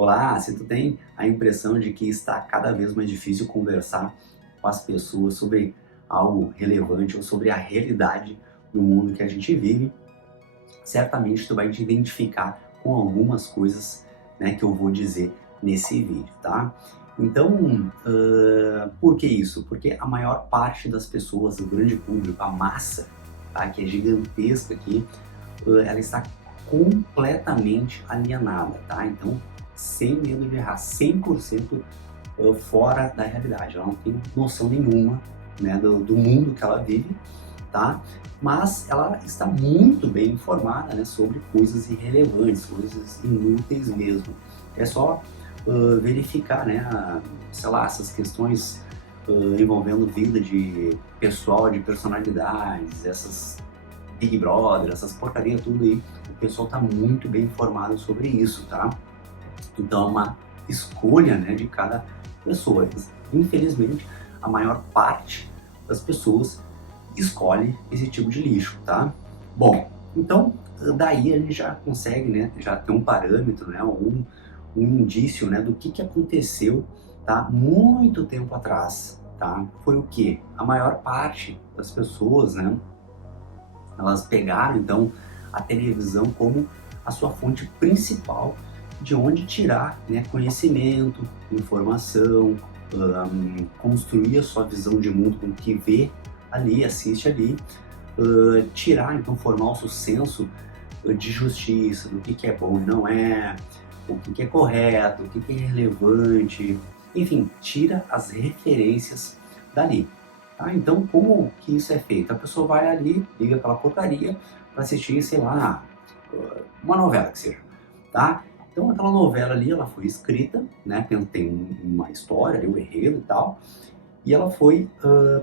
Olá, se tu tem a impressão de que está cada vez mais difícil conversar com as pessoas sobre algo relevante ou sobre a realidade do mundo que a gente vive, certamente tu vai te identificar com algumas coisas, né, que eu vou dizer nesse vídeo, tá? Então, por que isso? Porque a maior parte das pessoas, o grande público, a massa, tá, que é gigantesca aqui, ela está completamente alienada, tá? Então, sem medo de errar, 100% fora da realidade. Ela não tem noção nenhuma, né, do mundo que ela vive, tá? Mas ela está muito bem informada, né, sobre coisas irrelevantes, coisas inúteis mesmo. É só verificar, né, sei lá, essas questões envolvendo vida de pessoal, de personalidades, essas Big Brother, essas porcarias tudo aí, o pessoal está muito bem informado sobre isso, tá? Então é uma escolha, né, de cada pessoa. Infelizmente, a maior parte das pessoas escolhe esse tipo de lixo, tá? Bom, então daí a gente já consegue, né, já ter um parâmetro, né, um indício, né, do que aconteceu, tá? Muito tempo atrás, tá? Foi o que? A maior parte das pessoas, né, elas pegaram então a televisão como a sua fonte principal de onde tirar, né, conhecimento, informação, construir a sua visão de mundo com o que vê ali, assiste ali, tirar, então formar o seu senso de justiça, do que é bom e não é, o que é correto, o que é relevante, enfim, tira as referências dali. Tá? Então, como que isso é feito? A pessoa vai ali, liga aquela porcaria para assistir, sei lá, uma novela que seja, tá? Então, aquela novela ali, ela foi escrita, né? Tem uma história, ali, um enredo e tal, e ela foi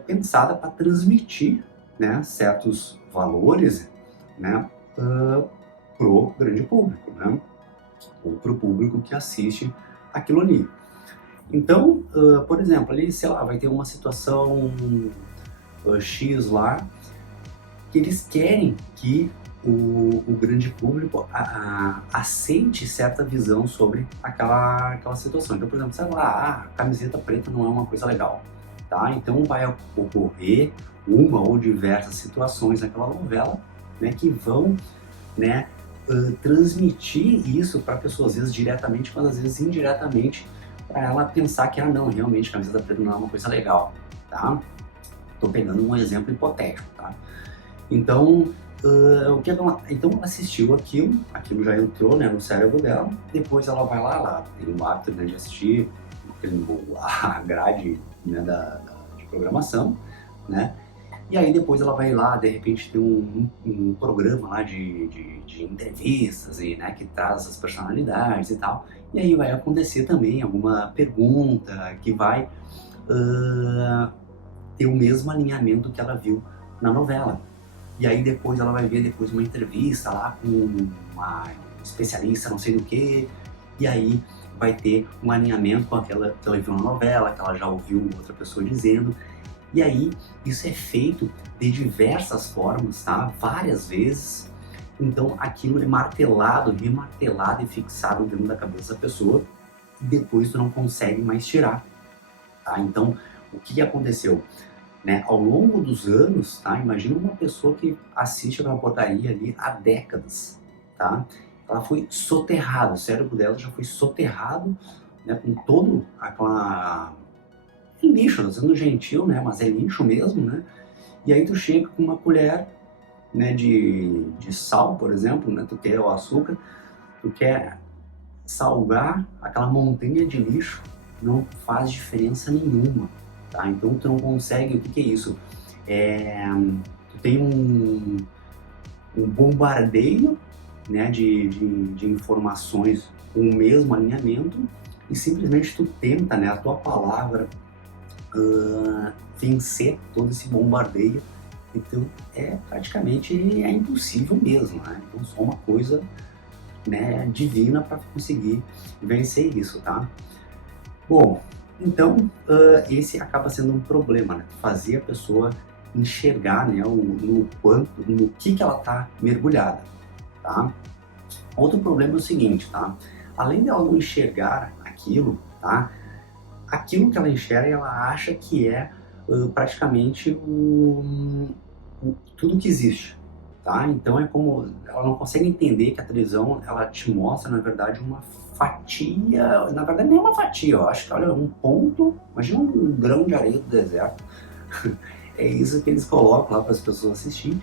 pensada para transmitir, né, certos valores, né, pro grande público, né? Ou pro público que assiste aquilo ali. Então, por exemplo, ali, sei lá, vai ter uma situação X lá, que eles querem que o grande público aceite certa visão sobre aquela situação. Então, por exemplo, sei lá, a camiseta preta não é uma coisa legal, tá? Então vai ocorrer uma ou diversas situações naquela novela, né, que vão, né, transmitir isso para a pessoa, às vezes diretamente, mas às vezes indiretamente, para ela pensar que, não, realmente, camiseta preta não é uma coisa legal, tá? Tô pegando um exemplo hipotético, tá? Então, então ela assistiu aquilo já entrou, né, no cérebro dela, depois ela vai lá, ela tem o hábito, né, de assistir a grade, né, de programação, né, e aí depois ela vai lá, de repente tem um programa lá de entrevistas, e, né, que traz as personalidades e tal, e aí vai acontecer também alguma pergunta que vai ter o mesmo alinhamento que ela viu na novela. E aí depois ela vai ver depois uma entrevista lá com uma especialista não sei do que, e aí vai ter um alinhamento com aquela que ela viu na novela, que ela já ouviu outra pessoa dizendo, e aí isso é feito de diversas formas, tá? Várias vezes, então aquilo é martelado, remartelado e fixado dentro da cabeça da pessoa, e depois tu não consegue mais tirar, tá? Então, o que aconteceu? Né, ao longo dos anos, tá? Imagina uma pessoa que assiste aquela porcaria ali há décadas, tá? Ela foi soterrada, o cérebro dela já foi soterrado, né, com todo aquela lixo, não sendo gentil, né, mas é lixo mesmo, né? E aí tu chega com uma colher, né, de sal, por exemplo, né, tu quer o açúcar, tu quer salgar aquela montanha de lixo, não faz diferença nenhuma. Tá? Então tu não consegue, o que é isso? Tu tem um bombardeio, né, de informações com o mesmo alinhamento e simplesmente tu tenta, né, a tua palavra vencer todo esse bombardeio. Então praticamente impossível mesmo, né? Então só uma coisa, né, divina para conseguir vencer isso, tá? Bom, então, esse acaba sendo um problema, né? Fazer a pessoa enxergar, né, no que ela está mergulhada, tá? Outro problema é o seguinte, tá? além dela não enxergar aquilo, tá? Aquilo que ela enxerga, ela acha que é praticamente tudo que existe, tá? Então é como ela não consegue entender que a televisão ela te mostra na verdade uma fatia, na verdade nem uma fatia, eu acho que olha um ponto, imagina um grão de areia do deserto, é isso que eles colocam lá para as pessoas assistirem.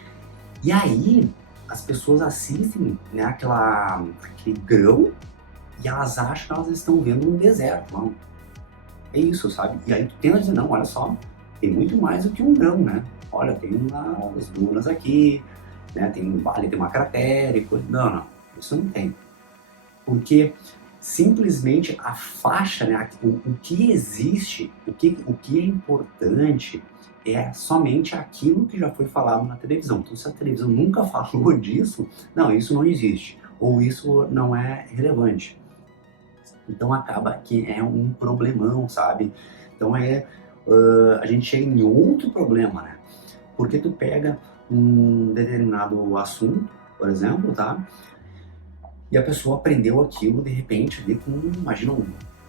E aí as pessoas assistem, né, aquele grão e elas acham que elas estão vendo um deserto, não? É isso, sabe? E aí tu tenta dizer, não, olha só, tem muito mais do que um grão, né? Olha, tem umas dunas aqui, né? Tem um vale, tem uma cratera e coisa. Não, não, isso não tem. Porque simplesmente a faixa, né? O que existe, o que é importante é somente aquilo que já foi falado na televisão. Então, se a televisão nunca falou disso, não, isso não existe. Ou isso não é relevante. Então acaba que é um problemão, sabe? Então a gente chega em outro problema, né? Porque tu pega um determinado assunto, por exemplo, tá? E a pessoa aprendeu aquilo de repente ali com, imagina,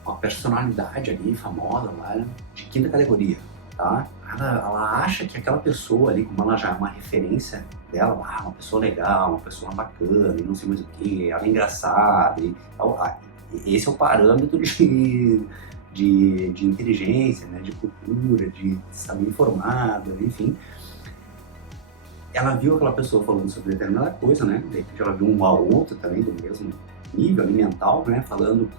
uma personalidade ali famosa lá de quinta categoria, tá? Ela acha que aquela pessoa ali, como ela já é uma referência dela, uma pessoa legal, uma pessoa bacana, e não sei mais o que, ela é engraçada, esse é o parâmetro de inteligência, né, de cultura, de saber informado, enfim. Ela viu aquela pessoa falando sobre determinada coisa, né, de repente ela viu um ao outro também do mesmo nível alimentar, né, falando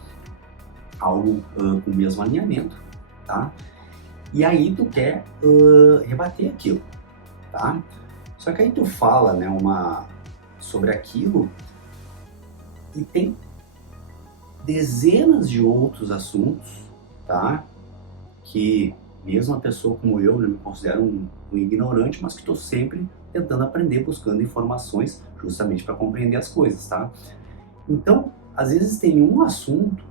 algo com o mesmo alinhamento, tá? E aí tu quer rebater aquilo, tá? Só que aí tu fala, né, sobre aquilo e tem dezenas de outros assuntos, tá? Que mesmo uma pessoa como eu, né, me considero um ignorante, mas que estou sempre tentando aprender, buscando informações justamente para compreender as coisas, tá? Então, às vezes tem um assunto,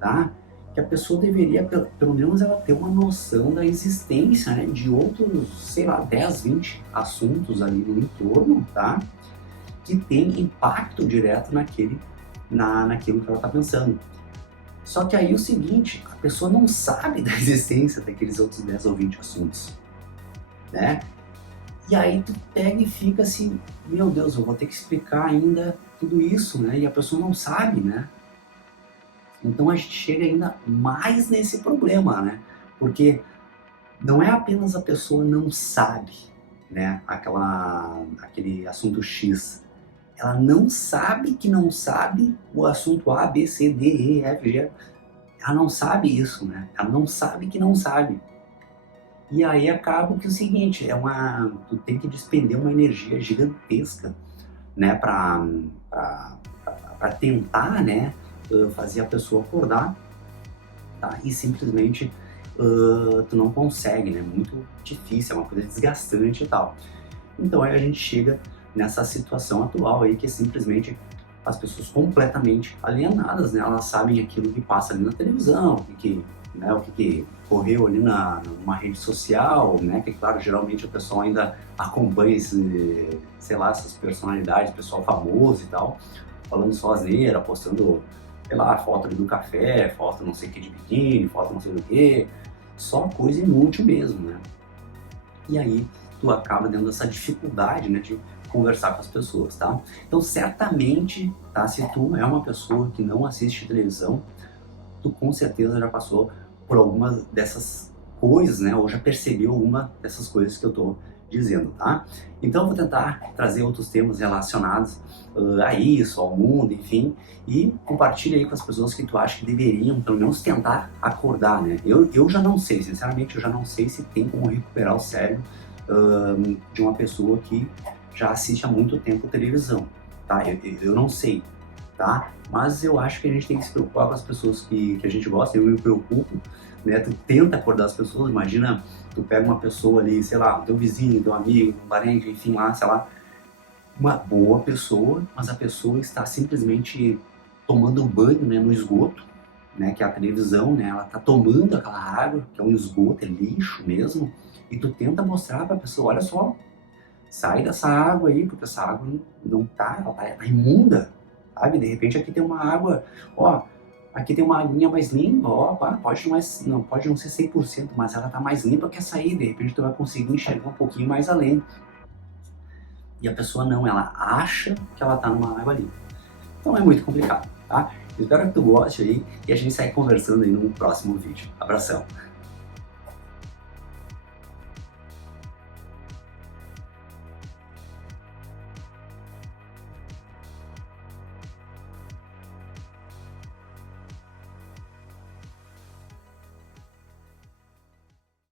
tá? Que a pessoa deveria, pelo menos ela ter uma noção da existência, né, de outros, sei lá, 10, 20 assuntos ali no entorno, tá? Que tem impacto direto naquilo que ela está pensando. Só que aí o seguinte, a pessoa não sabe da existência daqueles outros 10 ou 20 assuntos, né? E aí tu pega e fica assim, meu Deus, eu vou ter que explicar ainda tudo isso, né? E a pessoa não sabe, né? Então a gente chega ainda mais nesse problema, né? Porque não é apenas a pessoa não sabe, né? Aquele assunto X. Ela não sabe que não sabe o assunto A, B, C, D, E, F, G. Ela não sabe isso, né? Ela não sabe que não sabe. E aí acaba que é o seguinte, tu tem que despender uma energia gigantesca, né? Para tentar, né? Fazer a pessoa acordar, tá? E simplesmente tu não consegue, né? Muito difícil, é uma coisa desgastante e tal. Então aí a gente chega nessa situação atual aí que é simplesmente as pessoas completamente alienadas, né? Elas sabem aquilo que passa ali na televisão, né, o que correu ali numa rede social, né? Que claro, geralmente o pessoal ainda acompanha sei lá, essas personalidades, pessoal famoso e tal, falando só asneira, postando, sei lá, foto ali do café, foto não sei o que de biquíni, foto não sei do que, só coisa inútil mesmo, né? E aí tu acaba tendo essa dificuldade, né, de conversar com as pessoas, tá? Então, certamente, tá, se tu é uma pessoa que não assiste televisão, tu com certeza já passou por algumas dessas coisas, né, ou já percebeu alguma dessas coisas que eu tô dizendo, tá? Então, eu vou tentar trazer outros temas relacionados a isso, ao mundo, enfim, e compartilha aí com as pessoas que tu acha que deveriam, pelo menos, tentar acordar, né? Eu já não sei, sinceramente, eu já não sei se tem como recuperar o cérebro de uma pessoa que já assiste há muito tempo televisão, tá? Eu não sei, tá? Mas eu acho que a gente tem que se preocupar com as pessoas que a gente gosta, eu me preocupo, né? Tu tenta acordar as pessoas, imagina, tu pega uma pessoa ali, sei lá, teu vizinho, teu amigo, um parente, enfim lá, sei lá, uma boa pessoa, mas a pessoa está simplesmente tomando banho, né, no esgoto, né, que é a televisão, né, ela tá tomando aquela água, que é um esgoto, é lixo mesmo, e tu tenta mostrar para a pessoa, olha só, sai dessa água aí, porque essa água não tá, ela tá imunda, sabe? De repente aqui tem uma água, ó, aqui tem uma aguinha mais limpa, ó, pode não ser 100%, mas ela tá mais limpa que essa aí, de repente tu vai conseguir enxergar um pouquinho mais além. E a pessoa não, ela acha que ela tá numa água limpa. Então é muito complicado, tá? Espero que tu goste aí e a gente segue conversando aí no próximo vídeo. Abração!